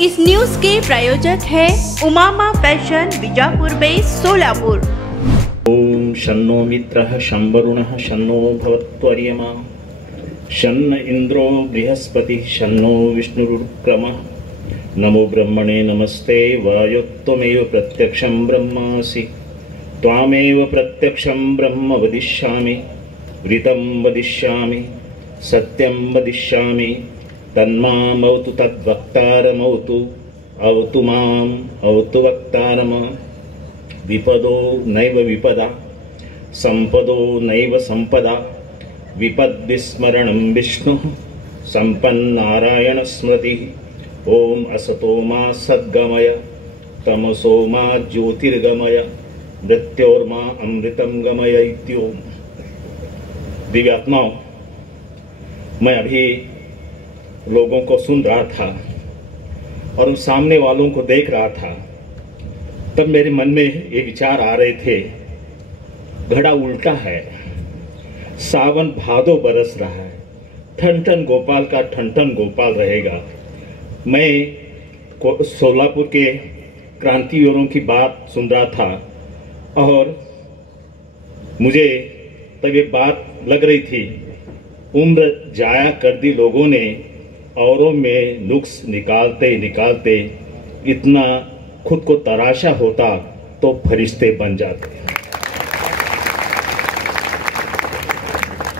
इस न्यूज के प्रायोजक है Umama fashion Bijapur base Solapur. ओम शन्नो मित्रः शंवरुणः शन्नो भवत्वर्यमा शन्न इंद्रो बृहस्पति शन्नो विष्णुरुक्रमः। नमो ब्रह्मणे नमस्ते वायुत्वमेव प्रत्यक्षं ब्रह्मासि त्वामेव प्रत्यक्षं ब्रह्म वदिष्यामि ऋतं वदिष्यामि सत्यं वदिष्यामि तन्मामवतु तद्वक्तारमवतु अवतु माम् अवतु वक्तारम। विपदो नैव विपदा संपदो नैव संपदा विपद्विस्मरणं विष्णुः संपन्नारायण स्मृतिः। ओम असतो मा सद्गमय तमसो मा ज्योतिर्गमय मृत्योर्मा अमृतं गमय इत्योम। दिव्यात्माओं, मैं अभी लोगों को सुन रहा था और उस सामने वालों को देख रहा था, तब मेरे मन में ये विचार आ रहे थे, घड़ा उल्टा है, सावन भादो बरस रहा है, ठन ठन गोपाल का ठन ठन गोपाल रहेगा। मैं सोलापुर के क्रांतिवीरों की बात सुन रहा था और मुझे तब एक बात लग रही थी, उम्र जाया कर दी लोगों ने औरों में नुक्स निकालते निकालते, इतना खुद को तराशा होता तो फरिश्ते बन जाते।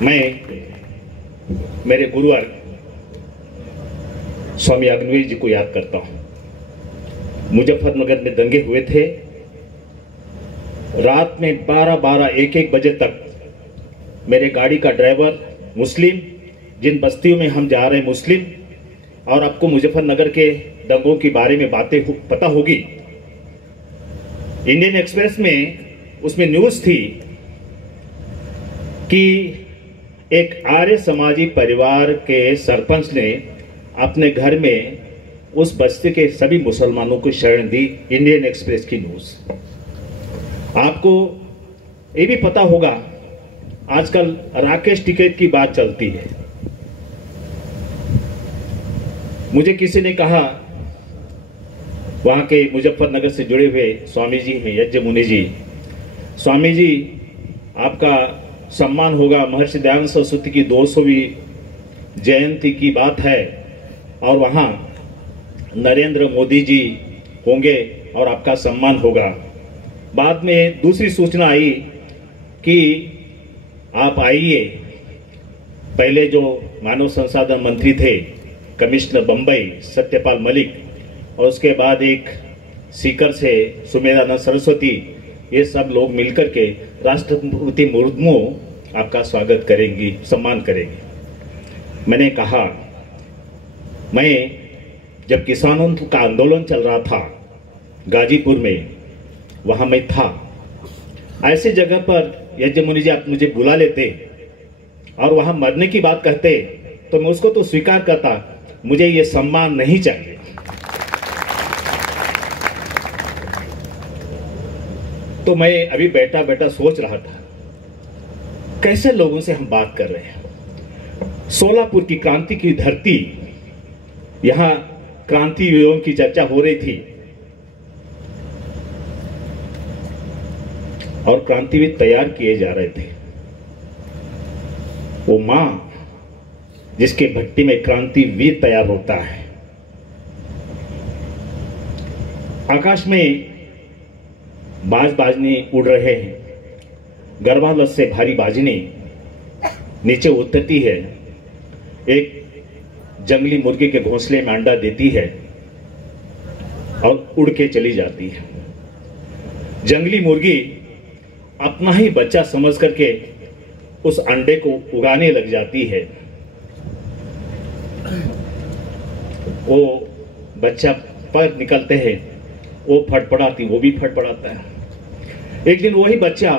मैं मेरे गुरुवर स्वामी अग्निवीर जी को याद करता हूं। मुजफ्फरनगर में दंगे हुए थे, रात में 12-12, 1-1 बजे तक मेरे गाड़ी का ड्राइवर मुस्लिम, जिन बस्तियों में हम जा रहे हैं मुस्लिम, और आपको मुजफ्फरनगर के दंगों के बारे में बातें पता होगी। इंडियन एक्सप्रेस में उसमें न्यूज थी कि एक आर्य समाजी परिवार के सरपंच ने अपने घर में उस बस्ती के सभी मुसलमानों को शरण दी। इंडियन एक्सप्रेस की न्यूज। आपको ये भी पता होगा, आजकल राकेश टिकैत की बात चलती है। मुझे किसी ने कहा, वहां के मुजफ्फरनगर से जुड़े हुए स्वामी जी हैं, यज्ञ मुनि जी, स्वामी जी आपका सम्मान होगा, महर्षि दयानंद सरस्वती की 200वीं जयंती की बात है और वहां नरेंद्र मोदी जी होंगे और आपका सम्मान होगा। बाद में दूसरी सूचना आई कि आप आइए। पहले जो मानव संसाधन मंत्री थे, कमिश्नर बंबई सत्यपाल मलिक, और उसके बाद एक सीकर से सुमेधानंद सरस्वती, ये सब लोग मिलकर के राष्ट्रपति मुर्मू आपका स्वागत करेंगी, सम्मान करेंगे। मैंने कहा, मैं जब किसानों का आंदोलन चल रहा था गाजीपुर में, वहां मैं था। ऐसी जगह पर यज्ञ मुनि जी आप मुझे बुला लेते और वहां मरने की बात कहते तो मैं उसको तो स्वीकार करता, मुझे ये सम्मान नहीं चाहिए। तो मैं अभी बैठा बैठा सोच रहा था, कैसे लोगों से हम बात कर रहे हैं। सोलापुर की क्रांति की धरती, यहां क्रांतिवीरों की चर्चा हो रही थी और क्रांतिवीर तैयार किए जा रहे थे। वो मां जिसके भट्टी में क्रांतिवीर तैयार होता है। आकाश में बाज बाजने उड़ रहे हैं, गर्भालत से भारी बाजनी नीचे उतरती है, एक जंगली मुर्गी के घोंसले में अंडा देती है और उड़ के चली जाती है। जंगली मुर्गी अपना ही बच्चा समझ करके उस अंडे को उगाने लग जाती है। वो बच्चा पर निकलते हैं, वो फटफड़ाती, वो भी फटफड़ाता है। एक दिन वही बच्चा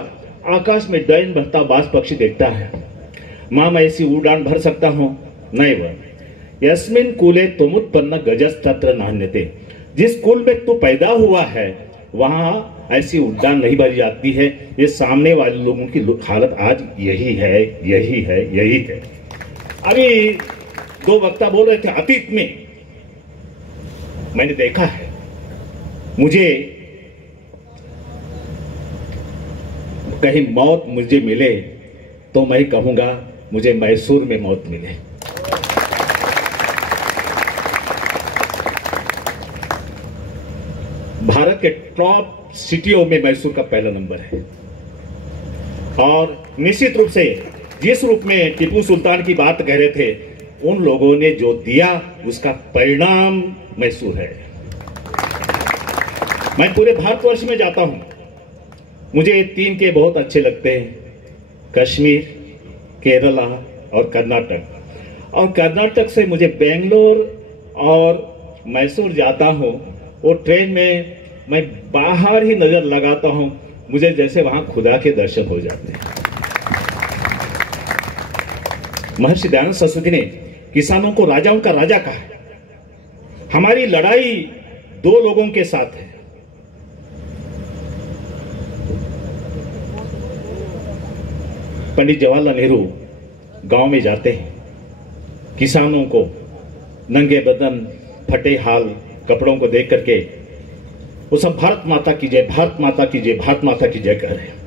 आकाश में डैन भरता बाज पक्षी देखता है। मां, मैं ऐसी उड़ान भर सकता हूं? नहीं। वह यस्मिन कुले तुमुत्पन्न गजस्तत्र नान्यते, जिस कुल में तू पैदा हुआ है वहां ऐसी उड़ान नहीं भरी जाती है। ये सामने वाले लोगों की हालत आज यही है, यही है, यही है। अभी दो वक्ता बोल रहे थे, अतीत में मैंने देखा है। मुझे कहीं मौत मुझे मिले तो मैं कहूंगा मुझे मैसूर में मौत मिले। भारत के टॉप सिटियों में मैसूर का पहला नंबर है। और निश्चित रूप से जिस रूप में टीपू सुल्तान की बात कह रहे थे, उन लोगों ने जो दिया उसका परिणाम मैसूर है। मैं पूरे भारतवर्ष में जाता हूं, मुझे 3 के बहुत अच्छे लगते हैं, कश्मीर, केरला और कर्नाटक। और कर्नाटक से मुझे बेंगलोर और मैसूर जाता हूं, वो ट्रेन में मैं बाहर ही नजर लगाता हूं, मुझे जैसे वहां खुदा के दर्शन हो जाते हैं। महर्षि दयानंद सरस्वती ने किसानों को राजाओं का राजा कहा है। हमारी लड़ाई 2 लोगों के साथ है, पंडित जवाहरलाल नेहरू गांव में जाते हैं, किसानों को नंगे बदन फटे हाल कपड़ों को देख करके वो सब भारत माता की जय, भारत माता की जय, भारत माता की जय कह रहे हैं।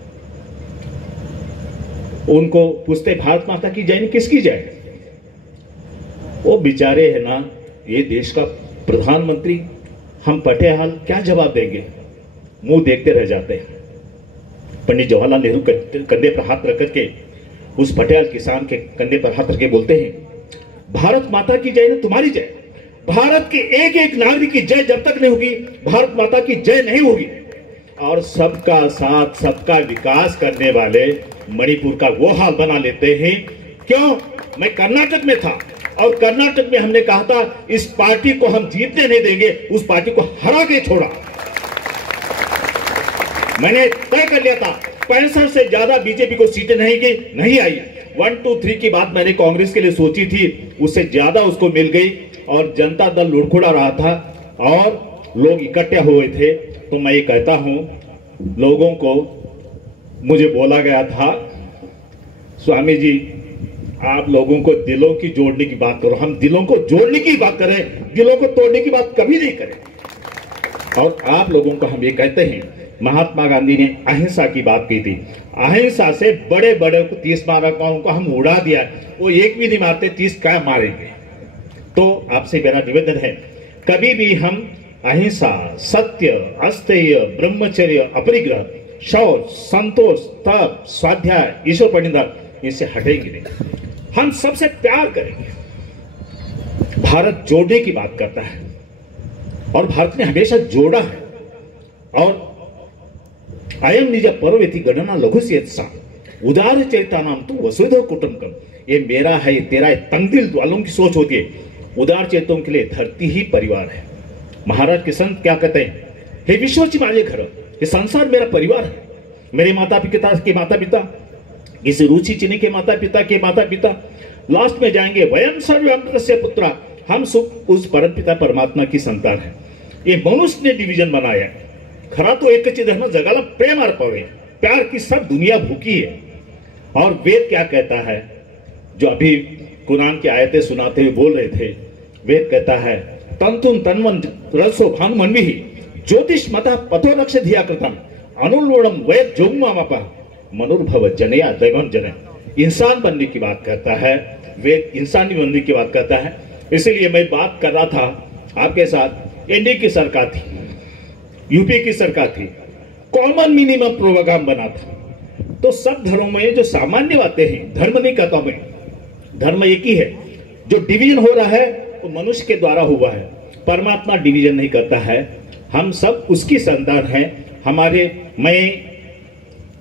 उनको पूछते भारत माता की जय किसकी जय? वो बेचारे है ना, ये देश का प्रधानमंत्री, हम फटे हाल क्या जवाब देंगे, मुंह देखते रह जाते हैं। पंडित जवाहरलाल नेहरू कंधे पर हाथ रख करके उस पटेल किसान के कंधे पर हाथ रख के बोलते हैं, भारत माता की जय ने तुम्हारी जय, भारत के एक एक नागरिक की जय जब तक नहीं होगी, भारत माता की जय नहीं होगी। और सबका साथ सबका विकास करने वाले मणिपुर का वो हाल बना लेते हैं। क्यों? मैं कर्नाटक में था और कर्नाटक में हमने कहा था इस पार्टी को हम जीतने नहीं देंगे, उस पार्टी को हरा के छोड़ा। मैंने तय कर लिया था 65 से ज्यादा बीजेपी को सीटें नहीं आई। 1, 2, 3 की बात मैंने कांग्रेस के लिए सोची थी, उससे ज्यादा उसको मिल गई और जनता दल लुढ़कुड़ा रहा था और लोग इकट्ठे हुए थे। तो मैं ये कहता हूं लोगों को, मुझे बोला गया था स्वामी जी आप लोगों को दिलों की जोड़ने की बात करो, हम दिलों को जोड़ने की बात करें, दिलों को तोड़ने की बात कभी नहीं करें। और आप लोगों को हम ये कहते हैं, महात्मा गांधी ने अहिंसा की बात की थी, अहिंसा से बड़े बड़े को 30 मारकों को हम उड़ा दिया, वो एक भी नहीं मारते, 30 क्या मारेंगे। तो आपसे मेरा निवेदन है, कभी भी हम अहिंसा, सत्य, अस्तेय, ब्रह्मचर्य, अपरिग्रह, शौच, संतोष, तप, स्वाध्याय, ईश्वर प्रणिधान, इनसे हटेंगे नहीं। हम सबसे प्यार करेंगे। भारत जोड़ने की बात करता है और भारत ने हमेशा जोड़ा है। और अयम निज पर्वति गणना लघुस्य उदार चरिता नाम तो वसुधैव कुटुंबकम, ये मेरा है, ये तेरा है, तंगदिल वालों की सोच होती है। उदार चेतों के लिए धरती ही परिवार है। महाराज के संत क्या कहते हैं, हे विश्वची माझे घर, ये संसार मेरा परिवार है। मेरे माता पिता के माता पिता, किसी रुचि चिन्ह के माता पिता के माता पिता, लास्ट में जाएंगे वयम सर्वस्य पुत्रा, हम सुख उस परम पिता परमात्मा की संतान है। ये मनुष्य ने डिवीजन बनाया, खरा तो एक धर्म जगाला प्रेम अर्पवे, प्यार की सब दुनिया भूखी है। और वेद क्या कहता है, जो अभी कुरान की आयतें सुनाते हुए बोल रहे थे, वेद कहता है तंतुन तन्वन रसो भानुमन्वी ज्योतिष मता पथो लक्ष्य धिया कृतम अनुलोड़म वेद जोगमापा मनुर्भव जनया दैवम जन। इंसान बनने की बात करता है वेद, इंसानी बनने की बात करता है। इसीलिए मैं बात कर रहा था आपके साथ, एनडीए की सरकार थी, यूपी की सरकार थी, कॉमन मिनिमम प्रोग्राम बना था। तो सब धर्मों में जो सामान्य बातें हैं, धर्म नहीं कहता मैं, धर्म एक ही है। जो डिवीजन हो रहा है वो मनुष्य के द्वारा हुआ है, परमात्मा डिवीजन नहीं करता है। हम सब उसकी संतान हैं। मैं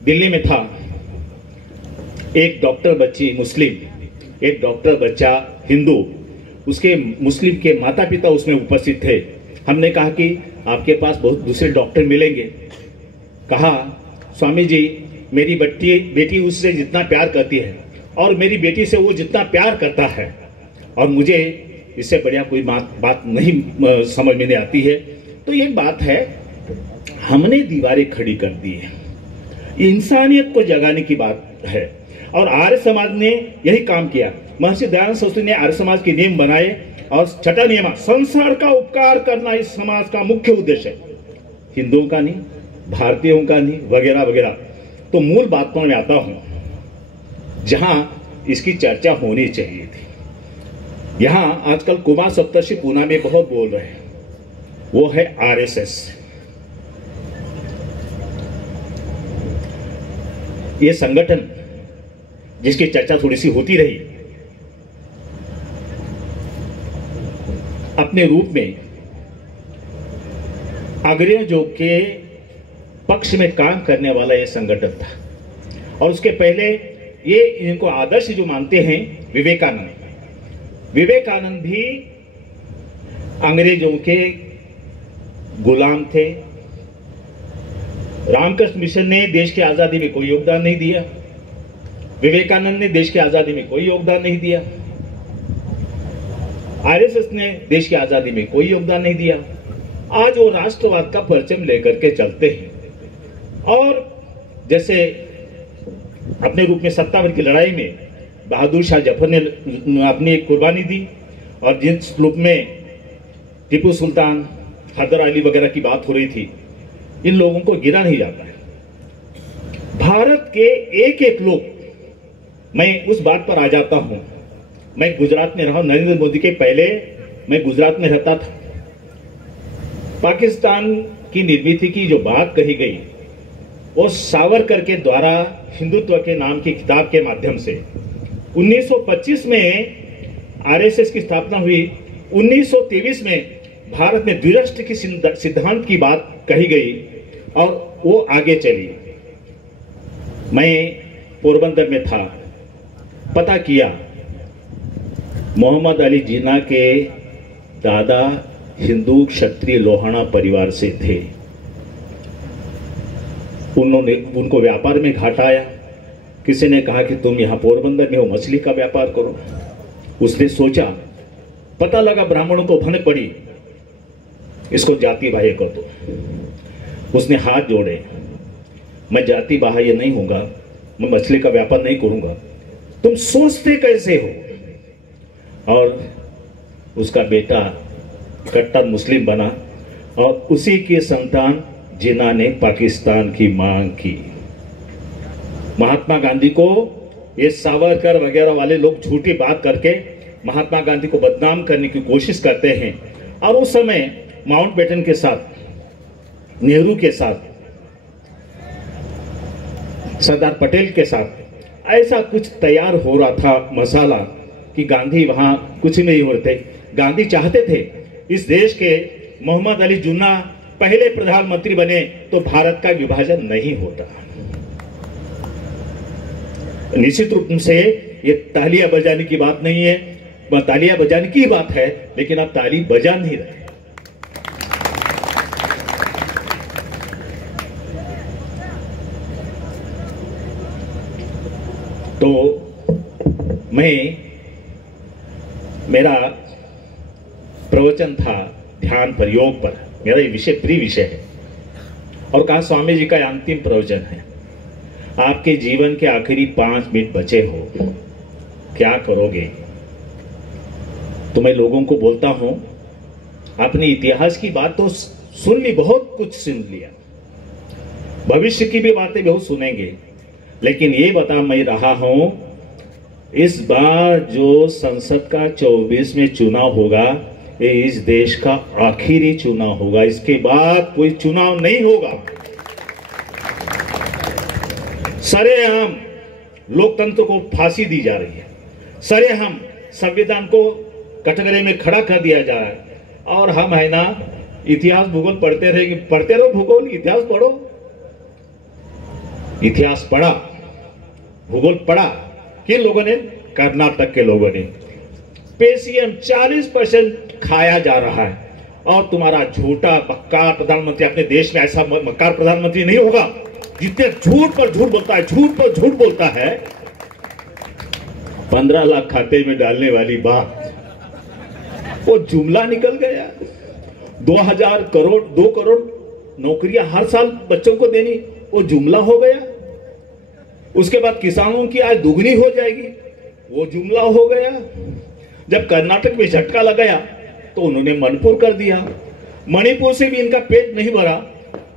दिल्ली में था, एक डॉक्टर बच्ची मुस्लिम, एक डॉक्टर बच्चा हिंदू, उसके मुस्लिम के माता पिता उसमें उपस्थित थे। हमने कहा कि आपके पास बहुत दूसरे डॉक्टर मिलेंगे। कहा स्वामी जी मेरी बेटी उससे जितना प्यार करती है और मेरी बेटी से वो जितना प्यार करता है, और मुझे इससे बढ़िया कोई बात नहीं समझ में नहीं आती है। तो ये बात है, हमने दीवारें खड़ी कर दी है, इंसानियत को जगाने की बात है। और आर्य समाज ने यही काम किया। महर्षि दयानंद सरस्वती ने आर्य समाज के नियम बनाए और छठा नियम, संसार का उपकार करना इस समाज का मुख्य उद्देश्य है, हिंदुओं का नहीं, भारतीयों का नहीं, वगैरह वगैरह। तो मूल बातों में आता हूं जहां इसकी चर्चा होनी चाहिए थी। यहां आजकल कुमार सप्तर्षि पूना में बहुत बोल रहे हैं, वो है आरएसएस। ये संगठन जिसकी चर्चा थोड़ी सी होती रही, अपने रूप में अंग्रेजों के पक्ष में काम करने वाला यह संगठन था। और उसके पहले ये इनको आदर्श जो मानते हैं विवेकानंद भी अंग्रेजों के गुलाम थे। रामकृष्ण मिशन ने देश की आजादी में कोई योगदान नहीं दिया, विवेकानंद ने देश की आजादी में कोई योगदान नहीं दिया, आरएसएस ने देश की आजादी में कोई योगदान नहीं दिया। आज वो राष्ट्रवाद का परचम लेकर के चलते हैं और जैसे अपने रूप में सत्तावर की लड़ाई में बहादुर शाह जफर ने अपनी एक कुर्बानी दी और जिस रूप में टीपू सुल्तान, हैदर अली वगैरह की बात हो रही थी, इन लोगों को गिरा नहीं जाता है। भारत के एक एक लोग, मैं उस बात पर आ जाता हूं, मैं गुजरात में रहा हूं, नरेंद्र मोदी के पहले मैं गुजरात में रहता था। पाकिस्तान की निर्मित की जो बात कही गई वो सावरकर के द्वारा हिंदुत्व के नाम की किताब के माध्यम से 1925 में आरएसएस की स्थापना हुई। 1923 में भारत में द्विराष्ट्र की सिद्धांत की बात कही गई और वो आगे चली। मैं पोरबंदर में था, पता किया मोहम्मद अली जिन्ना के दादा हिंदू क्षत्रिय लोहाना परिवार से थे। उनको व्यापार में घाटा आया। किसी ने कहा कि तुम यहाँ पोरबंदर में हो, मछली का व्यापार करो। उसने सोचा, पता लगा ब्राह्मणों को भनक पड़ी, इसको जाति बाह्य कर दो। उसने हाथ जोड़े, मैं जाति बाह्य नहीं होगा, मैं मछली का व्यापार नहीं करूंगा। तुम सोचते कैसे हो? और उसका बेटा कट्टर मुस्लिम बना और उसी के संतान जिन्ना ने पाकिस्तान की मांग की। महात्मा गांधी को ये सावरकर वगैरह वाले लोग झूठी बात करके महात्मा गांधी को बदनाम करने की कोशिश करते हैं। और उस समय माउंटबेटन के साथ, नेहरू के साथ, सरदार पटेल के साथ ऐसा कुछ तैयार हो रहा था मसाला कि गांधी वहां कुछ नहीं हो रहे थे। गांधी चाहते थे इस देश के मोहम्मद अली जिन्ना पहले प्रधानमंत्री बने तो भारत का विभाजन नहीं होता। निश्चित रूप से ये तालियां बजाने की बात नहीं है, तालियां बजाने की बात है, लेकिन आप ताली बजा नहीं रहे। तो मेरा प्रवचन था ध्यान पर, योग पर। मेरा ये विषय प्रिय विषय है और कहा स्वामी जी का अंतिम प्रवचन है, आपके जीवन के आखिरी 5 मिनट बचे हो, क्या करोगे? तो मैं लोगों को बोलता हूं, अपने इतिहास की बात तो सुन ली, बहुत कुछ सुन लिया, भविष्य की भी बातें बहुत सुनेंगे, लेकिन ये बता मैं रहा हूं, इस बार जो संसद का 24 में चुनाव होगा, ये इस देश का आखिरी चुनाव होगा। इसके बाद कोई चुनाव नहीं होगा। सरेआम लोकतंत्र को फांसी दी जा रही है, सरेआम संविधान को कटघरे में खड़ा कर दिया जा रहा है। और हम है ना, इतिहास भूगोल पढ़ते रहेंगे, पढ़ते रहो भूगोल, इतिहास पढ़ो। इतिहास पढ़ा, भूगोल पढ़ा, किन लोगों ने? कर्नाटक के लोगों ने। पेशियम 40% खाया जा रहा है और तुम्हारा झूठा मक्कार प्रधानमंत्री, अपने देश में ऐसा मक्कार प्रधानमंत्री नहीं होगा जितने झूठ पर झूठ बोलता है, झूठ पर झूठ बोलता है। 15 लाख खाते में डालने वाली बात, वो जुमला निकल गया। 2000 करोड़, 2 करोड़ नौकरियां हर साल बच्चों को देनी, वो जुमला हो गया। उसके बाद किसानों की आय दुगनी हो जाएगी, वो जुमला हो गया। जब कर्नाटक में झटका लगाया तो उन्होंने मणिपुर कर दिया, मणिपुर से भी इनका पेट नहीं भरा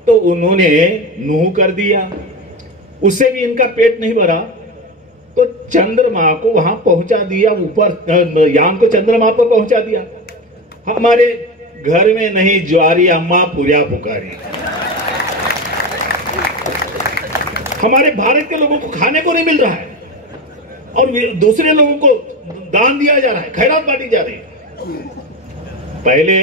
तो उन्होंने नूह कर दिया, उससे भी इनका पेट नहीं भरा तो चंद्रमा को वहां पहुंचा दिया, ऊपर यान को चंद्रमा पर पहुंचा दिया। हमारे घर में नहीं ज्वारी अम्मा पुरिया पुकारी। हमारे भारत के लोगों को खाने को नहीं मिल रहा है और दूसरे लोगों को दान दिया जा रहा है, खैरात बांटी जा रही है। पहले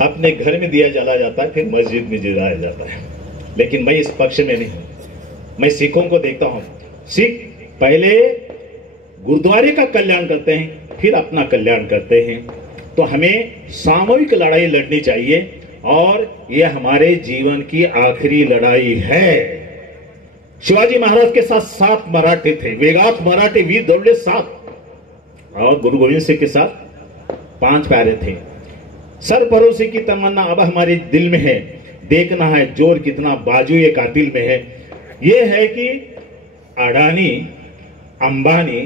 अपने घर में दिया जला जाता है, फिर मस्जिद में जलाया जाता है, लेकिन मैं इस पक्ष में नहीं हूं। मैं सिखों को देखता हूं, सिख पहले गुरुद्वारे का कल्याण करते हैं, फिर अपना कल्याण करते हैं। तो हमें सामूहिक लड़ाई लड़नी चाहिए और यह हमारे जीवन की आखिरी लड़ाई है। शिवाजी महाराज के साथ 7 मराठे थे, वेगात मराठे वीर दौड़े 7, और गुरु गोविंद सिंह के साथ 5 प्यारे थे। सर भरोसे की तमन्ना अब हमारे दिल में है, देखना है जोर कितना बाजू ये कातिल में है। ये है कि अडानी अंबानी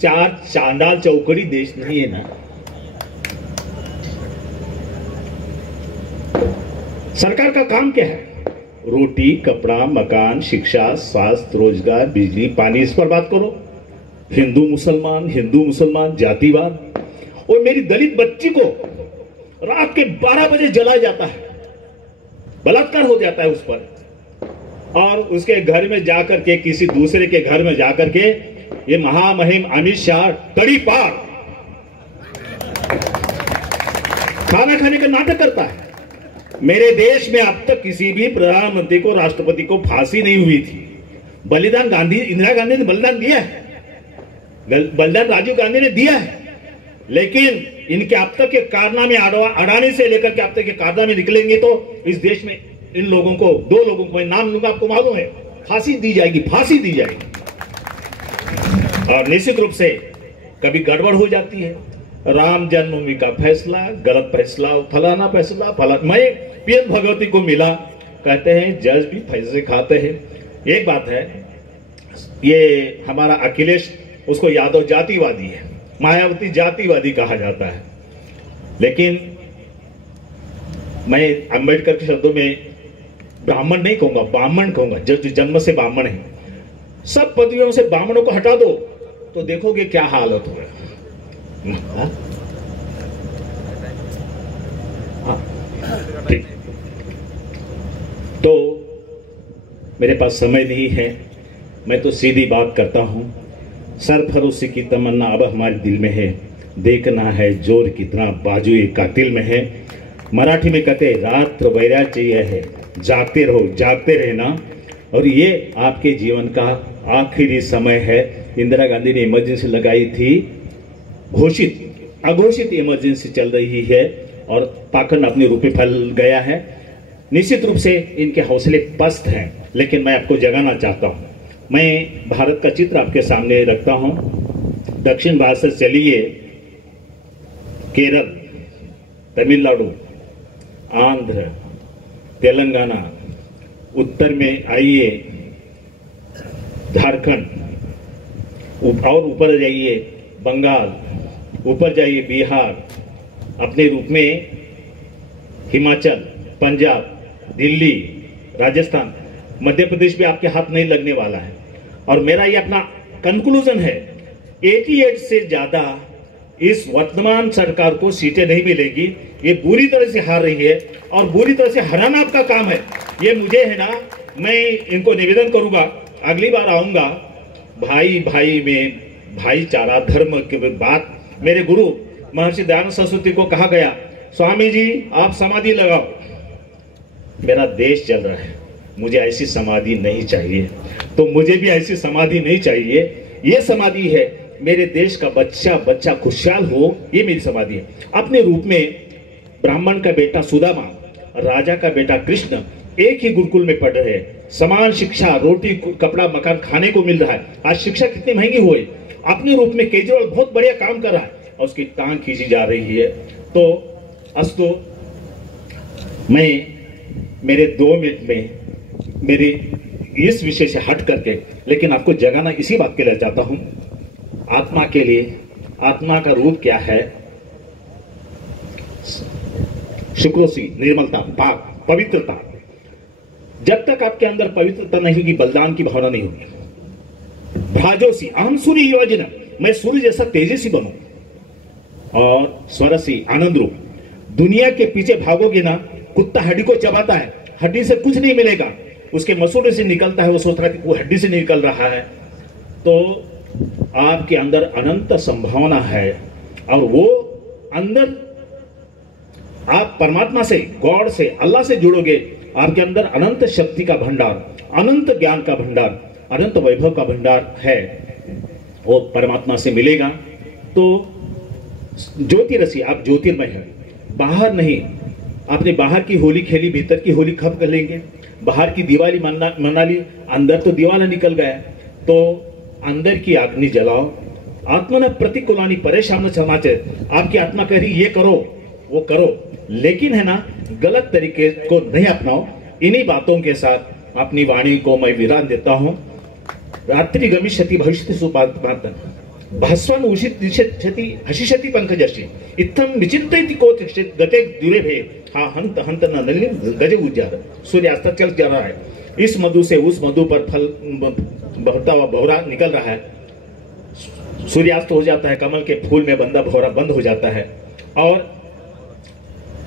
4 चांडाल चौकड़ी देश नहीं है ना। सरकार का काम क्या है? रोटी, कपड़ा, मकान, शिक्षा, स्वास्थ्य, रोजगार, बिजली, पानी, इस पर बात करो। हिंदू मुसलमान जातिवाद। और मेरी दलित बच्ची को रात के 12 बजे जलाया जाता है, बलात्कार हो जाता है उस पर, और उसके घर में जाकर के, किसी दूसरे के घर में जाकर के ये महामहिम अमित शाह तड़ी पार खाना खाने का नाटक करता है। मेरे देश में अब तक किसी भी प्रधानमंत्री को, राष्ट्रपति को फांसी नहीं हुई थी। बलिदान इंदिरा गांधी ने बलिदान दिया है, बलिदान राजीव गांधी ने दिया है, लेकिन इनके अब तक के कारनामे, अडानी से लेकर के अब तक के कारनामे निकलेंगे तो इस देश में इन लोगों को, 2 लोगों को मैं नाम लूंगा, आपको मालूम है, फांसी दी जाएगी, फांसी दी जाएगी। और निश्चित रूप से कभी गड़बड़ हो जाती है। राम जन्मभूमि का फैसला गलत फैसला, फलाना फैसला मैं पीएन भगवती को मिला, कहते हैं जज भी फैसले खाते हैं। एक बात है, ये हमारा अखिलेश, उसको यादव जातिवादी है, मायावती जातिवादी कहा जाता है, लेकिन मैं अंबेडकर के शब्दों में ब्राह्मण नहीं कहूंगा, ब्राह्मण कहूंगा, जो जन्म से ब्राह्मण है। सब पदवियों से ब्राह्मणों को हटा दो तो देखोगे क्या हालत हो। ठीक, तो मेरे पास समय नहीं है, मैं तो सीधी बात करता हूं। सरफरोशी की तमन्ना अब हमारे दिल में है, देखना है जोर कितना बाजू ये कातिल में है। मराठी में कहते हैं रात्र वैराग्य है, जागते रहो, जागते रहना। और ये आपके जीवन का आखिरी समय है। इंदिरा गांधी ने इमरजेंसी लगाई थी, घोषित अघोषित इमरजेंसी चल रही है और पाखंड अपने रूप में फैल गया है। निश्चित रूप से इनके हौसले पस्त हैं, लेकिन मैं आपको जगाना चाहता हूं। मैं भारत का चित्र आपके सामने रखता हूं। दक्षिण भारत से चलिए, केरल, तमिलनाडु, आंध्र, तेलंगाना, उत्तर में आइए झारखंड, और ऊपर जाइए बंगाल, ऊपर जाइए बिहार, अपने रूप में हिमाचल, पंजाब, दिल्ली, राजस्थान, मध्य प्रदेश भी आपके हाथ नहीं लगने वाला है। और मेरा ये अपना कंक्लूजन है, 88 से ज्यादा इस वर्तमान सरकार को सीटें नहीं मिलेगी। ये बुरी तरह से हार रही है और बुरी तरह से हराना आपका काम है। ये मुझे है ना, मैं इनको निवेदन करूंगा, अगली बार आऊंगा, भाई भाई में भाईचारा, धर्म की बात। मेरे गुरु महर्षि दयानंद सरस्वती को कहा गया, स्वामी जी आप समाधि लगाओ, मेरा देश चल रहा है, मुझे ऐसी समाधि नहीं चाहिए। तो मुझे भी ऐसी समाधि नहीं चाहिए। ये समाधि है मेरे देश का बच्चा खुशहाल हो, ये मेरी समाधि है। अपने रूप में ब्राह्मण का बेटा सुदामा, राजा का बेटा कृष्ण एक ही गुरुकुल में पढ़ रहे हैं, समान शिक्षा, रोटी कपड़ा मकान खाने को मिल रहा है। आज शिक्षा कितनी महंगी हुई। अपने रूप में केजरीवाल बहुत बढ़िया काम कर रहा है और उसकी टांग खींची जा रही है। तो अस्तु, मैं मेरे 2 मिनट में मेरी इस विषय से हट करके, लेकिन आपको जगाना इसी बात के लिए चाहता हूं, आत्मा के लिए आत्मा का रूप क्या है? शुक्रोसी, निर्मलता, पाक, पवित्रता। जब तक आपके अंदर पवित्रता नहीं होगी, बलिदान की भावना नहीं होगी। भ्राजोसी, अहम सूर्य योजना, मैं सूर्य जैसा तेजस्वी बनूं। और स्वरसी, आनंद रूप। दुनिया के पीछे भागोगे ना, कुत्ता हड्डी को चबाता है, हड्डी से कुछ नहीं मिलेगा, उसके मसूड़े से निकलता है, वो सोच रहा है कि वो हड्डी से निकल रहा है। तो आपके अंदर अनंत संभावना है, और वो अंदर आप परमात्मा से, गॉड से, अल्लाह से जुड़ोगे, आपके अंदर अनंत शक्ति का भंडार, अनंत ज्ञान का भंडार, अनंत वैभव का भंडार है, वो परमात्मा से मिलेगा। तो ज्योतिरसी, आप ज्योतिर्मय हैं, बाहर नहीं। आपने बाहर की होली खेली, भीतर की होली कब कर लेंगे? बाहर की दिवाली मना ली, अंदर तो दिवाला निकल गया। तो अंदर की अग्नि जलाओ। आत्मा ने प्रतिकूलानी, परेशान न चलना चाहिए। आपकी आत्मा कह रही ये करो वो करो, लेकिन है ना, गलत तरीके को नहीं अपनाओ। इन्हीं बातों के साथ अपनी वाणी को मैं विराम देता हूं। रात्रि गमिष्यति भविष्यति सुपातन भास्वान उषित दिशति हशिष्यति पंकजर्षि इत्थम विचिंतयति कोतिक्षित गते दूरे भे हा हंत हंत न नलिन गजे उज्जार। सूर्यास्त चल जा रहा है, इस मधु से उस मधु पर फल बहता हुआ भौरा निकल रहा है। सूर्यास्त हो जाता है, कमल के फूल में बंदा भौरा बंद हो जाता है, और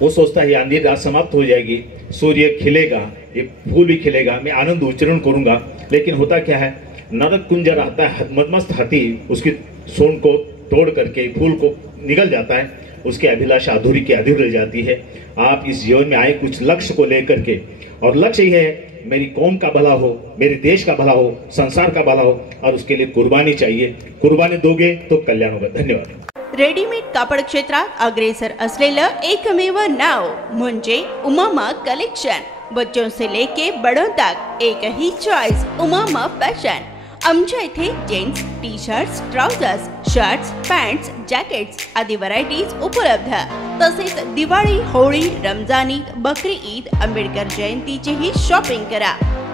वो सोचता है आंधी रात समाप्त हो जाएगी, सूर्य खिलेगा, ये फूल भी खिलेगा, मैं आनंद उच्चारण करूंगा। लेकिन होता क्या है, नरक कुंज रहता है, मदमस्त हाथी उसकी सूंड को तोड़ करके फूल को निकल जाता है, उसकी अभिलाषा अधूरी की अधूरी रह जाती है। आप इस जीवन में आए कुछ लक्ष्य को लेकर के, और लक्ष्य ये है मेरी कौम का भला हो, मेरे देश का भला हो, संसार का भला हो, और उसके लिए कुर्बानी चाहिए। कुर्बानी दोगे तो कल्याण होगा। धन्यवाद। रेडीमेड कापड क्षेत्रात अग्रेसर असलेलं एकमेव नाव म्हणजे उमामा कलेक्शन। बच्चों से लेके बड़ों तक एक ही चॉइस, उमामा फॅशन। आमच्या इथे gents T shirts, trousers, shirts, pants, jackets आदी व्हरायटीज उपलब्ध। तसेच दिवाळी, होळी, रमजान ईद, बकरी ईद, आंबेडकर जयंतीचीही शॉपिंग करा।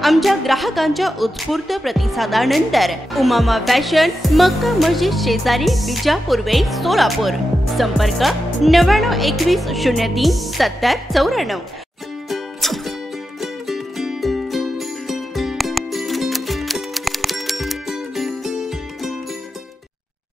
आमच्या ग्राहकांच्या उत्स्फूर्त प्रतिसादानंतर उमामा फॅशन, मक्का मस्जिद शेजारी, विजापूर वेस्ट, सोलापूर। संपर्क 9921 03 70 94।